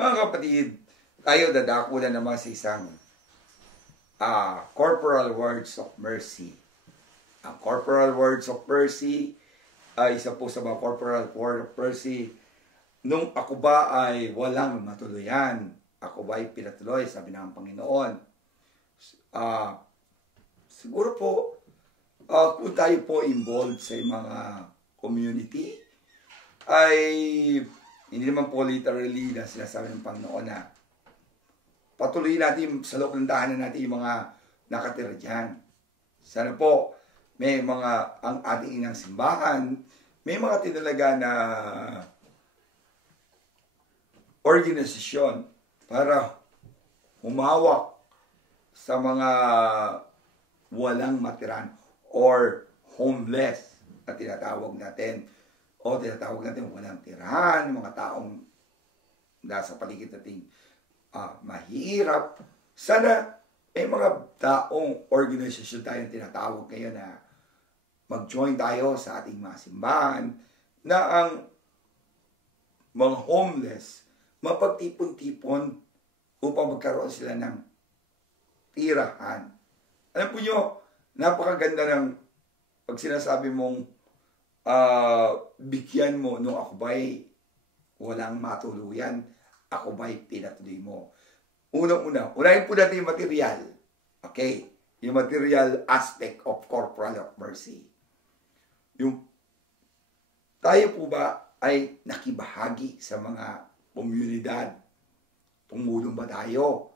Mga kapatid, tayo dadako na naman sa isang corporal words of mercy. Ang corporal words of mercy ay isa po sa mga corporal word of mercy. Nung ako ba ay walang matuluyan, ako ba ay pinatuloy, sabi ng Panginoon. Siguro po, kung tayo po involved sa mga community, ay hindi naman po literally na sinasabi ng Panginoon na patuloy natin sa loob ng tahanan natin yung mga nakatira dyan. Sana po, may mga, ang ating inang simbahan, may mga tinalaga na organisasyon para humawak sa mga walang matiran or homeless na tinatawag natin. O tinatawag natin walang tirahan, mga taong nasa paligid natin mahirap. Sana may mga taong organisasyon tayo na tinatawag ngayon na mag-join tayo sa ating mga simbahan na ang mga homeless mapagtipon-tipon upang magkaroon sila ng tirahan. Alam po nyo, napakaganda ng pag sinasabi mong bigyan mo nung ako ba'y walang matuluyan, ako ba'y pinatuloy mo. Unahin po natin yung material. Okay? Yung material aspect of corporal of mercy. Yung tayo po ba ay nakibahagi sa mga komunidad? Tumulong ba tayo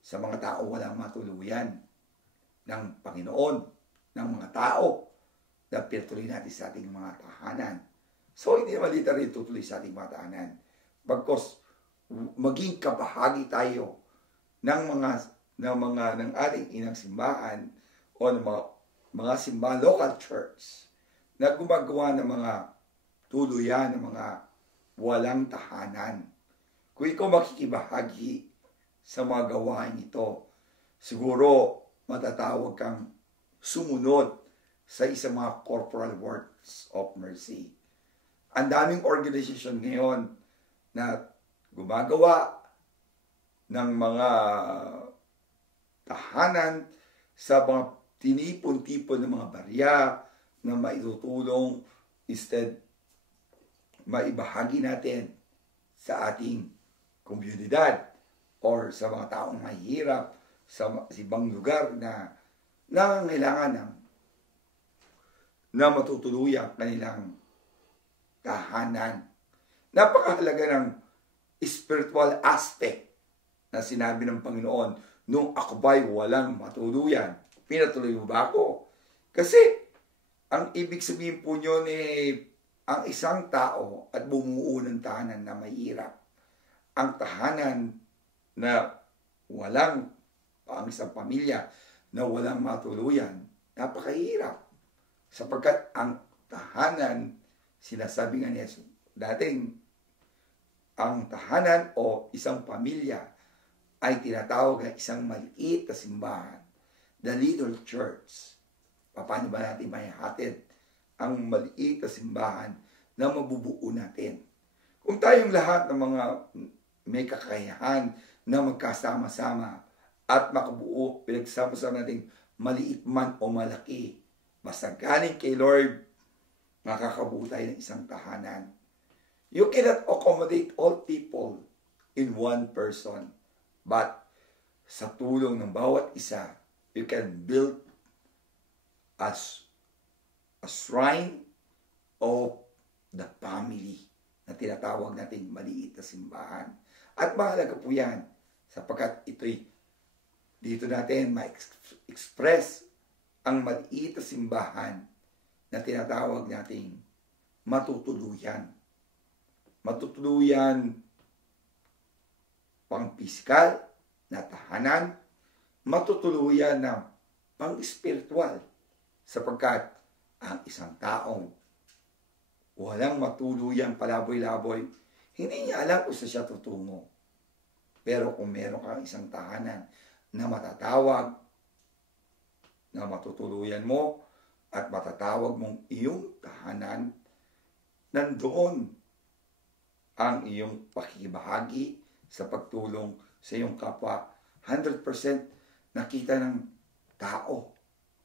sa mga tao walang matuluyan ng Panginoon, ng mga tao na pinatuloy natin sa ating mga tahanan? So, hindi naman literally tutuloy sa ating mga tahanan. Bagkos, maging kabahagi tayo ng ating inang simbahan o ng mga simbahan, local church, na gumagawa ng mga tuluyan, ng mga walang tahanan. Kung ikaw makikibahagi sa mga gawain ito, siguro matatawag kang sumunod sa isang mga corporal works of mercy. Ang daming organisasyon ngayon na gumagawa ng mga tahanan sa mga tinipon-tipon ng mga barya na maitutulong instead maibahagi natin sa ating komunidad or sa mga taong mahihirap sa ibang lugar na nangangailangan na matutuluyan kanilang tahanan. Napakahalaga ng spiritual aspect na sinabi ng Panginoon, nung ako ba'y walang matuluyan, pinatuloy mo ba ako? Kasi, ang ibig sabihin po nyo ang isang tao at bumuo ng tahanan na mahirap, ang tahanan na ang isang pamilya na walang matuluyan, napakahirap. Sapagkat ang tahanan, sinasabi nga ni Jesus, dating ang tahanan o isang pamilya ay tinatawag na isang maliit na simbahan, the little church. Paano ba natin maihatid ang maliit na simbahan na mabubuo natin? Kung tayong lahat ng mga may kakayahan na magkasama-sama at makabuo, pinagsama-sama natin maliit man o malaki, basta galing kay Lord, makakabuo tayo ng isang tahanan. You cannot accommodate all people in one person. But sa tulong ng bawat isa, you can build a shrine of the family na tinatawag natin maliit na simbahan. At mahalaga po yan sapagkat dito natin ma-express ang maliit na simbahan na tinatawag nating matutuluyan. Matutuluyan pang-pisikal na tahanan, matutuluyan ng pang-spiritual sapagkat ang isang taong walang matuluyan palaboy-laboy, hindi niya alam kung siya tutungo. Pero kung meron kang isang tahanan na matatawag, na matutuluyan mo at matatawag mong iyong tahanan, nandoon ang iyong pakibahagi sa pagtulong sa iyong kapwa. 100% nakita ng tao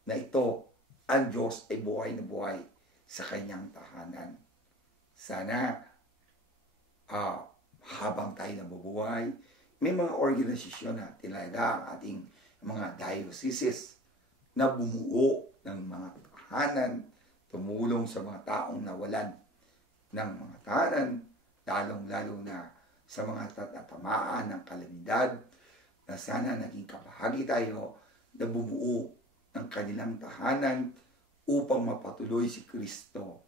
na ito, ang Diyos ay buhay na buhay sa kanyang tahanan. Sana habang tayo nabubuhay, may mga organisasyon na talaga ang ating mga dioceses na bumuo ng mga tahanan, tumulong sa mga taong nawalan ng mga tahanan, lalong-lalo na sa mga tatatamaan ng kalamidad, na sana naging kabahagi tayo na bumuo ng kanilang tahanan upang mapatuloy si Kristo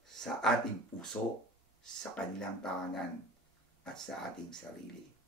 sa ating puso, sa kanilang tahanan at sa ating sarili.